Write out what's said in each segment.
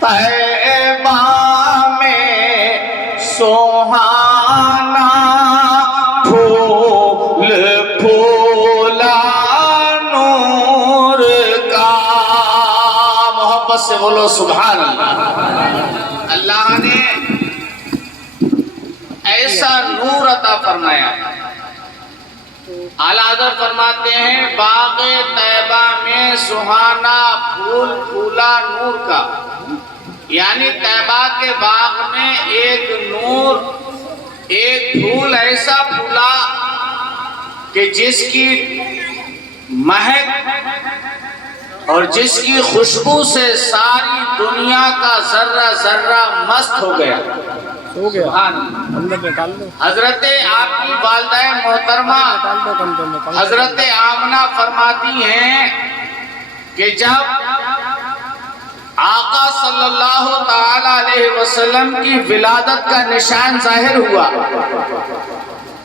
طیبہ میں سہانا پھول پھولا نور کا. محبت سے بولو سبحان اللہ. اللہ نے ایسا نور عطا فرمایا. اعلیٰ حضرت فرماتے ہیں باغ طیبہ میں سہانا پھول پھولا نور کا، یعنی طیبہ کے باغ میں ایک نور، ایک پھول ایسا پھولا کہ جس کی مہک اور جس کی خوشبو سے ساری دنیا کا ذرہ ذرہ مست ہو گیا. حضرت آپ کی والدہ محترمہ حضرت آمنہ فرماتی ہیں کہ جب آقا صلی اللہ تعالی علیہ وسلم کی ولادت کا نشان ظاہر ہوا،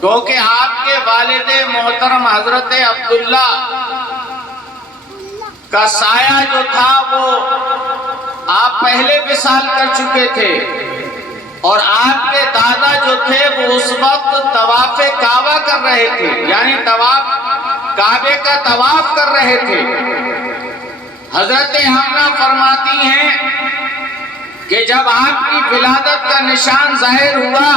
کیونکہ آپ کے والد محترم حضرت عبداللہ کا سایہ جو تھا وہ آپ پہلے وصال کر چکے تھے، اور آپ کے دادا جو تھے وہ اس وقت طواف کعبہ کر رہے تھے، یعنی کعبے کا طواف کر رہے تھے. حضرت آمنہ فرماتی ہیں کہ جب آپ کی ولادت کا نشان ظاہر ہوا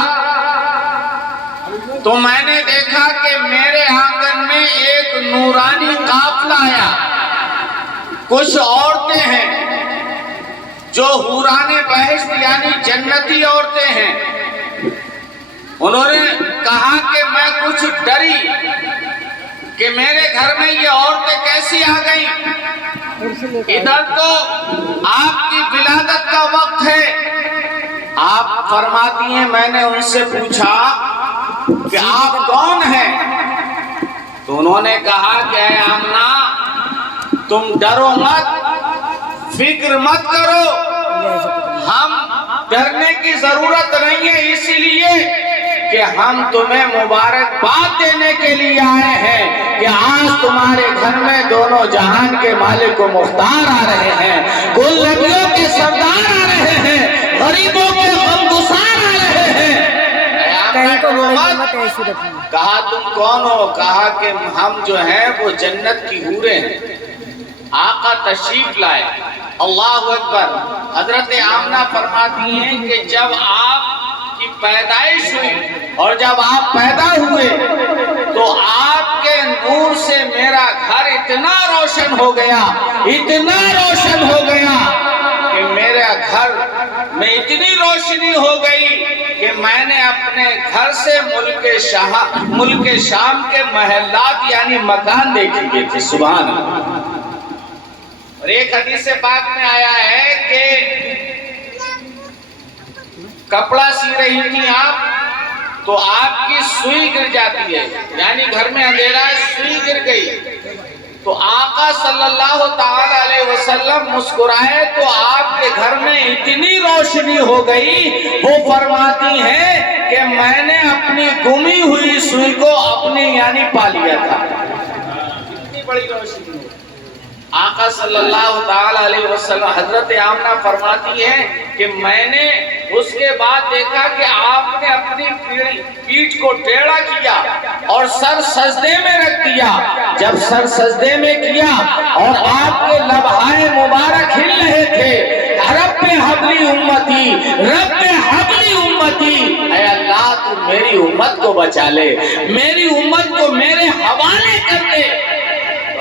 تو میں نے دیکھا کہ میرے آنگن میں ایک نورانی قافلہ آیا. کچھ عورتیں ہیں جو حوران بہشت یعنی جنتی عورتیں ہیں. انہوں نے کہا کہ میں کچھ ڈری کہ میرے گھر میں یہ عورتیں کیسی آ گئیں. ادھر تو آپ کی ولادت کا وقت ہے. آپ فرماتی ہیں میں نے ان سے پوچھا کہ آپ کون ہیں؟ تو انہوں نے کہا کہ اے آمنہ تم ڈرو مت، فکر مت کرو، ہم ڈرنے کی ضرورت نہیں ہے، اس لیے کہ ہم تمہیں مبارکباد دینے کے لیے آئے ہیں کہ آج تمہارے گھر میں دونوں جہان کے مالک و مختار آ رہے ہیں، کل نبیوں کے سردار آ رہے ہیں، غریبوں کے غمگسار آ رہے ہیں. کہا تم کون ہو؟ کہا کہ ہم جو ہیں وہ جنت کی حوریں ہیں. آقا تشریف لائے. اللہ اکبر. حضرت آمنہ فرماتی ہیں کہ جب آپ کی پیدائش ہوئی اور جب آپ پیدا ہوئے تو آپ کے نور سے میرا گھر اتنا روشن ہو گیا، اتنا روشن ہو گیا کہ میرا گھر میں اتنی روشنی ہو گئی کہ میں نے اپنے گھر سے ملک شام کے محلات یعنی مکان دیکھ لیے تھے. سبحان اللہ. اور ایک حدیث پاک میں آیا ہے کہ کپڑا سی رہی تھی آپ تو آپ کی سوئی گر جاتی ہے، یعنی گھر میں اندھیرا ہے، سوئی گر گئی تو آقا صلی اللہ تعالی علیہ وسلم مسکرائے تو آپ کے گھر میں اتنی روشنی ہو گئی. وہ فرماتی ہیں کہ میں نے اپنی گمی ہوئی سوئی کو اپنی یعنی پا لیا تھا. اتنی بڑی روشنی. آقا صلی اللہ تعالی علیہ وسلم حضرت آمنہ فرماتی ہیں کہ میں نے اس کے بعد دیکھا کہ آپ نے اپنی پیٹھ کو ٹیڑھا کیا اور سر سجدے میں رکھ دیا. جب سر سجدے میں کیا اور آپ کے لبہائے مبارک ہل رہے تھے، رب حبلی امتی، رب حبلی امتی، اے اللہ تو میری امت کو بچا لے، میری امت کو میرے حوالے کر دے.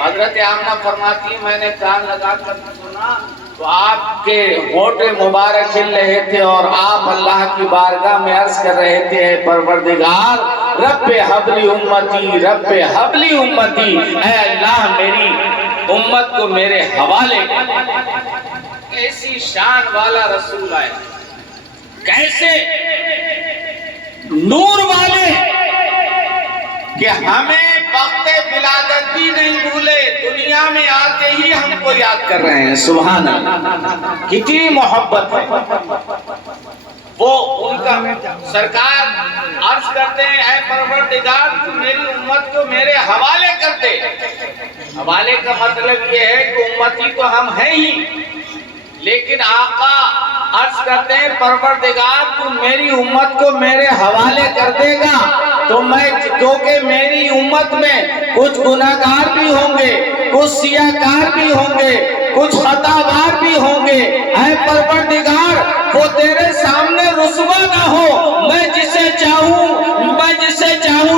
حضرت آمنہ فرماتی میں نے کان لگا کر سنا تو آپ کے ہونٹ مبارک ہل رہے تھے اور آپ اللہ کی بارگاہ میں عرض کر رہے تھے اے پروردگار رب حبلی امتی، رب حبلی امتی، اے اللہ میری امت کو میرے حوالے. ایسی شان والا رسول آئے، کیسے نور والے کہ ہمیں وقت ولادت بھی نہیں بھولے، دنیا میں آتے ہی ہم کو یاد کر رہے ہیں. سبحان اللہ. کتنی محبت ہے. وہ ان کا سرکار عرض کرتے ہیں اے پروردگار تو میری امت کو میرے حوالے کر دے. حوالے کا مطلب یہ ہے کہ امتی تو ہم ہیں ہی، لیکن آقا عرض کرتے ہیں پروردگار تو میری امت کو میرے حوالے کر دے گا تو میں، کیونکہ میری امت میں کچھ گناہگار بھی ہوں گے، کچھ سیاہکار بھی ہوں گے، کچھ خطاوار بھی ہوں گے، اے پروردگار وہ تیرے سامنے رسوا نہ ہو، میں جسے چاہوں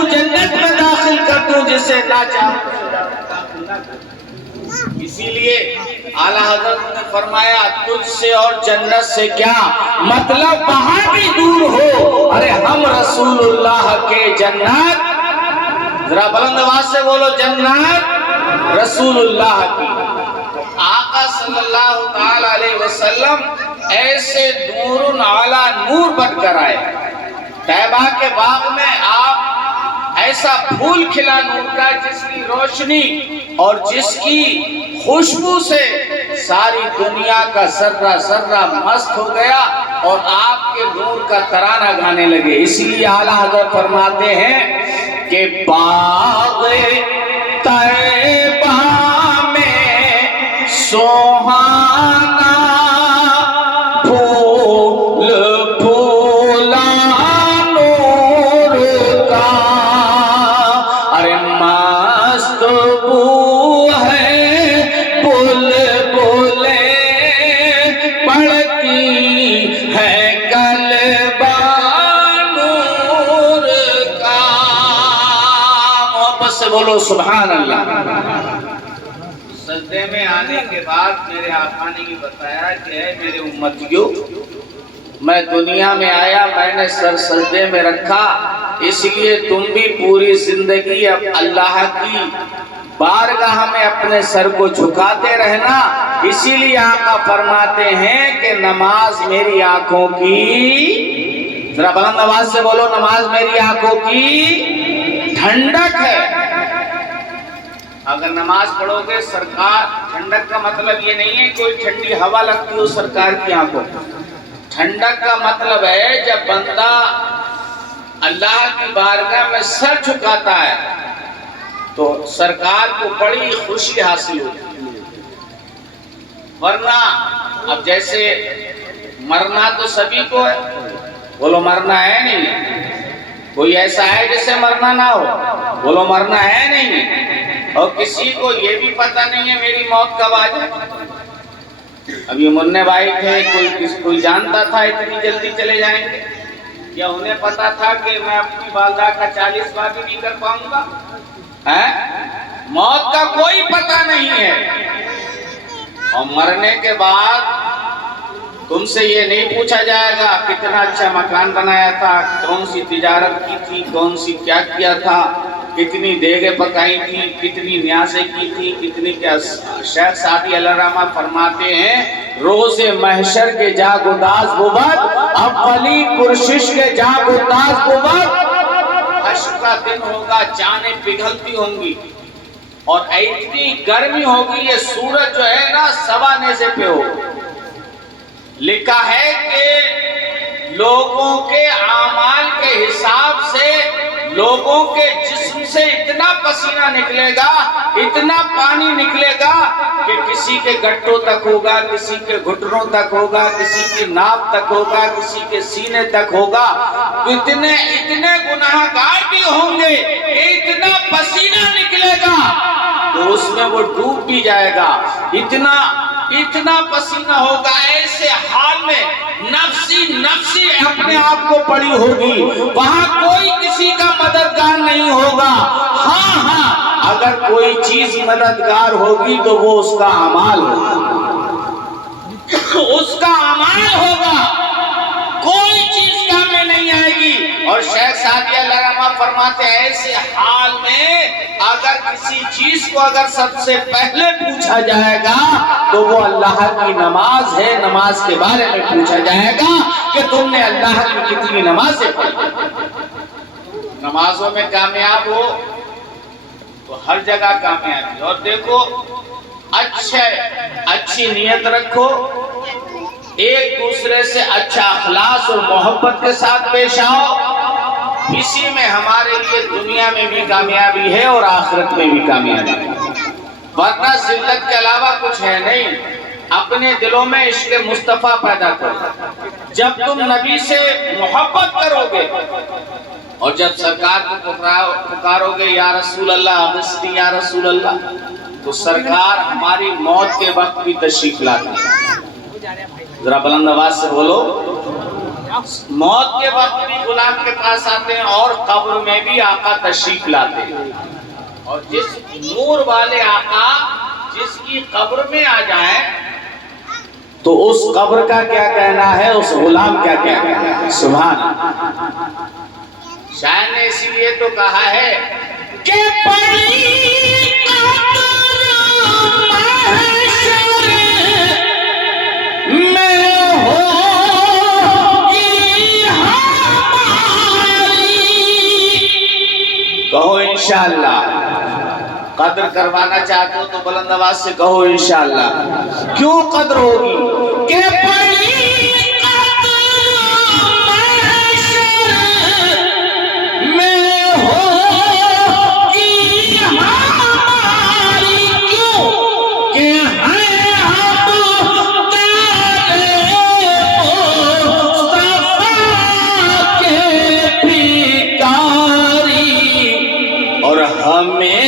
جنت میں داخل کر دوں، جسے نہ چاہوں اسی لیے اعلیٰ حضرت نے فرمایا تجھ سے اور جنت سے کیا مطلب، وہاں بھی دور ہو، ارے ہم رسول اللہ کے جنت، ذرا بلند آواز سے بولو جنت رسول اللہ کی۔ آقا صلی اللہ تعالی علیہ وسلم ایسے نور علی نور بن کر آئے، طیبہ کے باغ میں آپ ایسا پھول کھلا نور کا جس کی روشنی اور جس کی خوشبو سے ساری دنیا کا ذرہ ذرہ مست ہو گیا اور آپ کے نور کا ترانہ گانے لگے۔ اسی لیے اعلیٰ حضرت فرماتے ہیں کہ باغ طیبہ میں سوہانا پھول پھولا نور کا، ارے مست بو ہے بلبلیں پڑھتی ہے کلبہ نور کا، محبت سے بولو سبحان اللہ۔ سجدے میں آنے کے بعد میرے آقا نے یہ بتایا کہ اے میرے امتیوں، میں دنیا میں آیا، میں نے سر سجدے میں رکھا، اس لیے تم بھی پوری زندگی اب اللہ کی بارگاہ میں اپنے سر کو جھکاتے رہنا۔ اسی لیے آقا فرماتے ہیں کہ نماز میری آنکھوں کی، ذرا بلند آواز سے بولو، نماز میری آنکھوں کی ٹھنڈک ہے۔ اگر نماز پڑھو گے سرکار، ٹھنڈک کا مطلب یہ نہیں ہے کوئی ٹھنڈی ہوا لگتی ہو سرکار کی آنکھوں، ٹھنڈک کا مطلب ہے جب بندہ اللہ کی بارگاہ میں سر جھکاتا ہے تو سرکار کو بڑی خوشی حاصل ہوتی ہے۔ ورنہ اب جیسے مرنا تو سبھی کو ہے، بولو مرنا ہے نہیں، کوئی ایسا ہے جسے مرنا نہ ہو، بولو مرنا ہے نہیں، اور کسی کو یہ بھی پتہ نہیں ہے میری موت کب آ جائے۔ ابھی منع بھائی تھے، کوئی جانتا تھا اتنی جلدی چلے جائیں گے، یا انہیں پتا تھا کہ میں اپنی والدہ کا 40 بار بھی نہیں کر پاؤں گا؟ موت کا کوئی پتہ نہیں ہے، اور مرنے کے بعد تم سے یہ نہیں پوچھا جائے گا کتنا اچھا مکان بنایا تھا، کون سی تجارت کی تھی، کون سی کیا کیا تھا، کتنی دیگیں پکائی تھی، کتنی نیازیں کی تھی، کتنی کیا۔ شیخ سعدی علیہ الرحمہ فرماتے ہیں روز محشر کے جاگ اداس بود، اولی پرشش کے جاگ اداس بود، حشر کا دن ہوگا، جانیں پگھلتی ہوں گی اور اتنی گرمی ہوگی، یہ سورج جو ہے نا سوا نیزے پہ ہو۔ لکھا ہے کہ لوگوں کے اعمال کے حساب سے لوگوں کے جسم سے اتنا پسینہ نکلے گا، اتنا پانی نکلے گا کہ کسی کے گٹوں تک ہوگا، کسی کے گھٹنوں تک ہوگا، کسی کی ناک تک ہوگا، کسی کے سینے تک ہوگا۔ اتنے گناہگار بھی ہوں گے کہ اتنا پسینہ نکلے گا تو اس میں وہ ڈوب بھی جائے گا، اتنا پسینہ ہوگا، ایسے حال میں نفسی اپنے آپ کو پڑی ہوگی، وہاں کوئی کسی کا مددگار نہیں ہوگا۔ ہاں اگر کوئی چیز مددگار ہوگی تو وہ اس کا اعمال ہوگا، اس کا اعمال ہوگا، کوئی چیز کام میں نہیں آئے گی۔ اور شیخ سعدی علیہ الرحمہ فرماتے ہیں ایسے حال میں اگر کسی چیز کو اگر سب سے پہلے پوچھا جائے گا تو وہ اللہ کی نماز ہے، نماز کے بارے میں پوچھا جائے گا کہ تم نے اللہ کی کتنی نمازیں پڑھی۔ نمازوں میں کامیاب ہو تو ہر جگہ کامیابی، اور دیکھو اچھی نیت رکھو، ایک دوسرے سے اچھا اخلاص اور محبت کے ساتھ پیش آؤ، اسی میں ہمارے لیے دنیا میں بھی کامیابی ہے اور آخرت میں بھی کامیابی ہے، ورنہ ذلت کے علاوہ کچھ ہے نہیں۔ اپنے دلوں میں عشق مصطفیٰ پیدا کرو. جب تم نبی سے محبت کرو گے اور جب سرکار کو پکارو گے یا رسول اللہ اغثنی یا رسول اللہ، تو سرکار ہماری موت کے وقت بھی تشریف لاتے ہیں. ذرا بلند آواز سے بولو. موت کے وقت بھی غلام کے پاس آتے ہیں اور قبر میں بھی آقا تشریف لاتے ہیں. اور جس نور والے آقا جس کی قبر میں آ جائیں تو اس قبر کا کیا کہنا ہے، اس غلام کا کیا کہنا ہے. سبحان اللہ. شاعر نے اسی لیے تو کہا ہے کہ پڑی کہو انشاءاللہ. قدر کروانا چاہتے ہو تو بلند آواز سے کہو انشاءاللہ. کیوں قدر ہوگی؟ کہ بڑی قدر محشر میں ہوگی ہماری. کیوں کہ ہیں ہم تیرے مصطفیٰ کے بھکاری اور ہمیں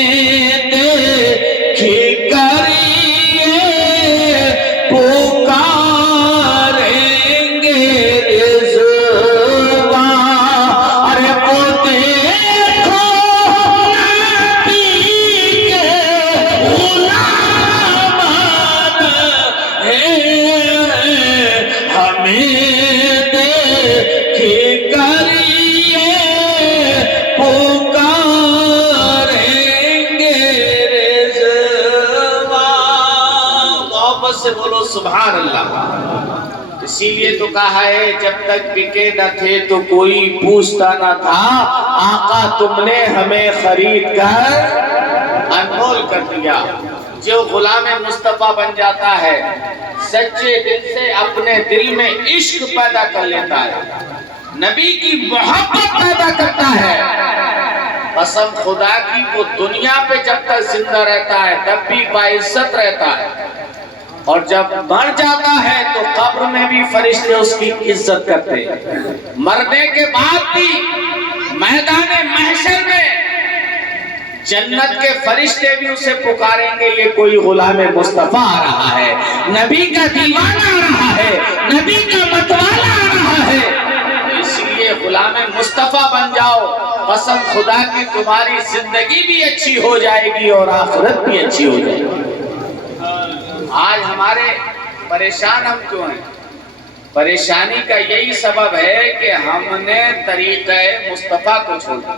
بولو سبحان اللہ. اسی لیے تو کہا ہے جب تک بکے نہ تھے تو کوئی پوچھتا نہ تھا، آقا تم نے ہمیں خرید کر انمول کر دیا. جو غلام مصطفیٰ بن جاتا ہے سچے دل سے اپنے دل میں عشق پیدا کر لیتا ہے، نبی کی محبت پیدا کرتا ہے. قسم خدا کی وہ دنیا پہ جب تک زندہ رہتا ہے تب بھی باعزت رہتا ہے، اور جب مر جاتا ہے تو قبر میں بھی فرشتے اس کی عزت کرتے ہیں. مرنے کے بعد بھی میدان محشر میں جنت کے فرشتے بھی اسے پکاریں گے یہ کوئی غلام مصطفیٰ آ رہا ہے، نبی کا دیوانہ آ رہا ہے، نبی کا متوالا آ رہا ہے. اس لیے غلام مصطفیٰ بن جاؤ. قسم خدا کی تمہاری زندگی بھی اچھی ہو جائے گی اور آخرت بھی اچھی ہو جائے گی. آج ہمارے پریشان ہم کیوں ہیں؟ پریشانی کا یہی سبب ہے کہ ہم نے طریقہ مصطفیٰ کو چھوڑ دیا.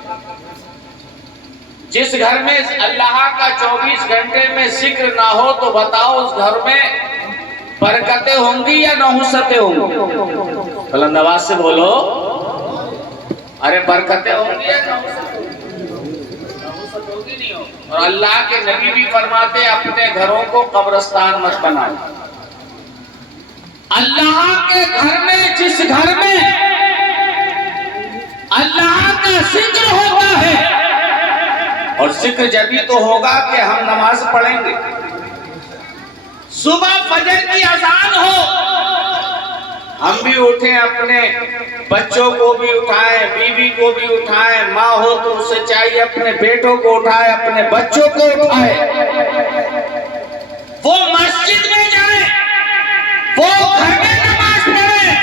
جس گھر میں اللہ کا 24 گھنٹے میں ذکر نہ ہو تو بتاؤ اس گھر میں برکتیں ہوں گی یا نحوستیں ہوں گی؟ بلند آواز سے بولو. ارے برکتیں ہوں گی یا نحوستیں ہوں گی؟ اور اللہ کے نبی بھی فرماتے اپنے گھروں کو قبرستان مت بناؤ. اللہ کے گھر میں جس گھر میں اللہ کا ذکر ہوتا ہے، اور ذکر جبھی تو ہوگا کہ ہم نماز پڑھیں گے. صبح فجر کی اذان ہو ہم بھی اٹھیں، اپنے بچوں کو بھی اٹھائیں، بیوی کو بھی اٹھائیں، ماں ہو تو اسے چاہیے اپنے بیٹوں کو اٹھائے، اپنے بچوں کو اٹھائے. وہ مسجد میں جائیں، وہ گھر میں نماز پڑھیں،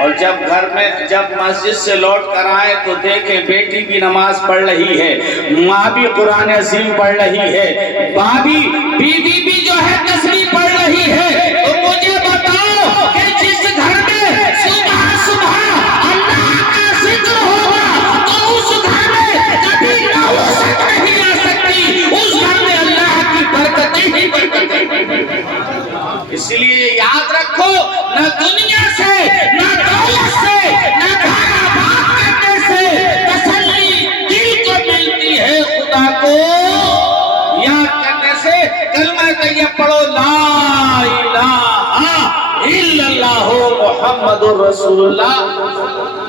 اور جب مسجد سے لوٹ کر آئیں تو دیکھیں بیٹی بھی نماز پڑھ رہی ہے، ماں بھی قرآن عظیم پڑھ رہی ہے، بیوی بھی جو ہے تسبیح پڑھ رہی ہے. تو مجھے بتاؤ کہ جس گھر میں صبح اللہ کا ذکر ہوگا تو اس گھر میں کبھی نحوست نہیں آ سکتی، اس گھر میں اللہ کی برکتیں ہی برکتیں. اس لیے یاد رکھو، نہ دنیا سے، نہ دولت سے، نہ گھر آباد کرنے سے تسلی دل کو ملتی ہے، خدا کو یاد کرنے سے. کلمہ طیب پڑھو، لا الہ الا اللہ محمد الرسول اللہ.